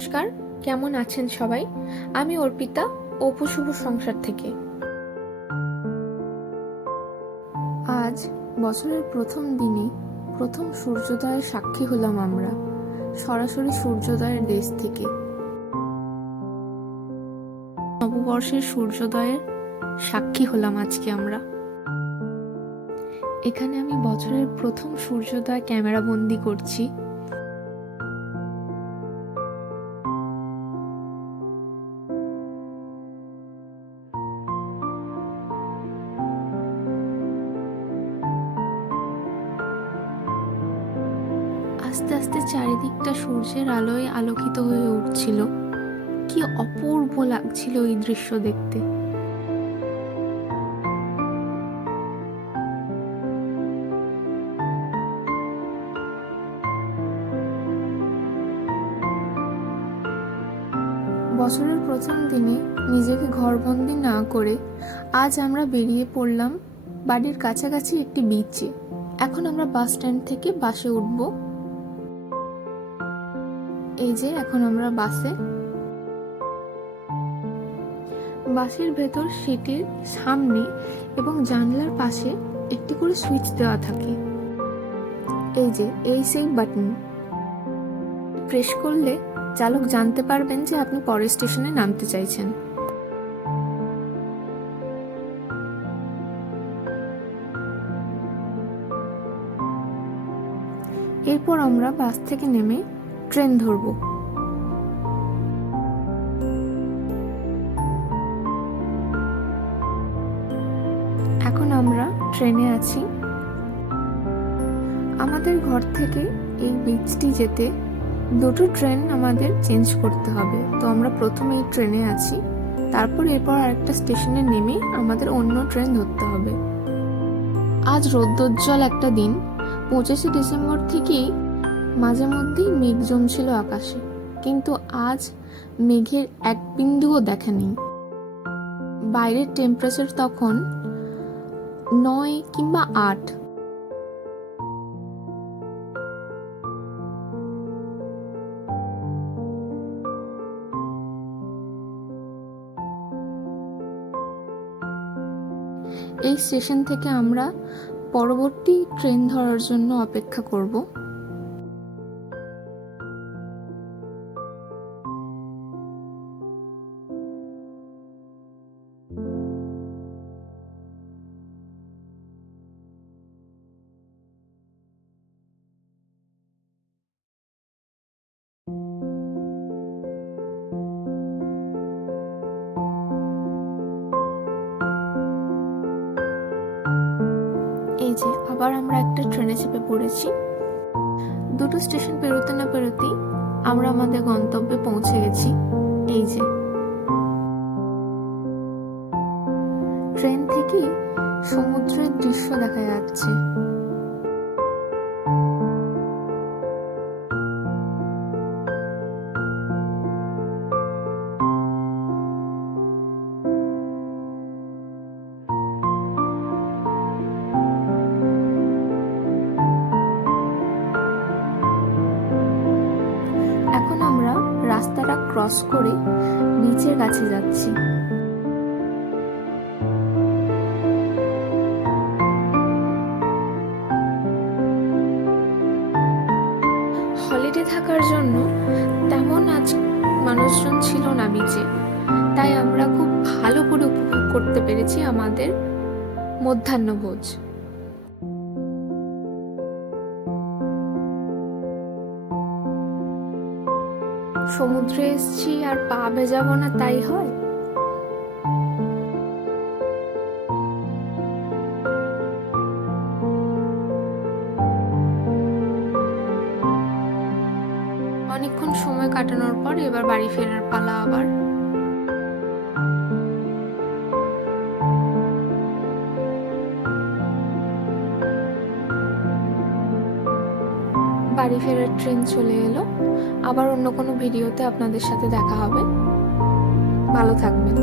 নমস্কার, কেমন আছেন সবাই? আমি অর্পিতা, অপু শুভ সংসার থেকে। আজ বছরের প্রথম দিনে প্রথম সূর্যোদয়ের সাক্ষী হলাম আমরা, সরাসরি সূর্যোদয়ের দেশ থেকে। নববর্ষের সূর্যোদয়ের সাক্ষী হলাম আজকে আমরা। এখানে আমি বছরের প্রথম সূর্যোদয় ক্যামেরা বন্দি করছি। আস্তে আস্তে চারিদিকটা সূর্যের আলোয় আলোকিত হয়ে উঠছিল। কি অপূর্ব লাগছিল এই দৃশ্য দেখতে। বছরের প্রথম দিনে নিজেকে ঘরবন্দি না করে আজ আমরা বেরিয়ে পড়লাম বাড়ির কাছাকাছি একটি বিচে এখন আমরা বাস স্ট্যান্ড থেকে বাসে উঠব। এই যে, এখন আমরা বাসে। বাসের ভেতর সিটির সামনে এবং জানলার পাশে একটি করে সুইচ দেওয়া থাকে। এই যে, এই সেই বাটন। প্রেস করলে চালক জানতে পারবেন যে আপনি পরের স্টেশনে নামতে চাইছেন। এরপর আমরা বাস থেকে নেমে ট্রেন ধরব। এখন আমরা ট্রেনে আছি। আমাদের ঘর থেকে এই বিচটি যেতে দুটো ট্রেন আমাদের চেঞ্জ করতে হবে। তো আমরা প্রথমে এই ট্রেনে আছি, তারপর এরপর আরেকটা স্টেশনে নেমে আমাদের অন্য ট্রেন ধরতে হবে। আজ রৌদ্রোজ্জ্বল একটা দিন। পঁচিশে ডিসেম্বর থেকেই মাঝে মধ্যেই মেঘ জমছিল আকাশে, কিন্তু আজ মেঘের এক বিন্দুও দেখা নেই বাইরের টেম্পারেচার তখন নয় কিংবা আট। এই স্টেশন থেকে আমরা পরবর্তী ট্রেন ধরার জন্য অপেক্ষা করব। আবার আমরা একটা ট্রেনে চেপে পড়েছি। দুটো স্টেশন পেরোতে না পেরোতেই আমরা আমাদের গন্তব্যে পৌঁছে গেছি। এই যে। ট্রেন থেকে সমুদ্রের দৃশ্য দেখা যাচ্ছে। রাস্তাটা ক্রস করে বিচের কাছে যাচ্ছি। হলিডে থাকার জন্য তেমন আজ মানুষজন ছিল না বিচে তাই আমরা খুব ভালো করে উপভোগ করতে পেরেছি আমাদের মধ্যাহ্নভোজ। সমুদ্রে এসছি আর পা ভেজাবো না, তাই হয়? অনেকক্ষণ সময় কাটানোর পর এবার বাড়ি ফেরার পালা আবার। বাড়ি ফেরার ট্রেন চলে এলো। আবার অন্য কোনো ভিডিওতে আপনাদের সাথে দেখা হবে। ভালো থাকবেন।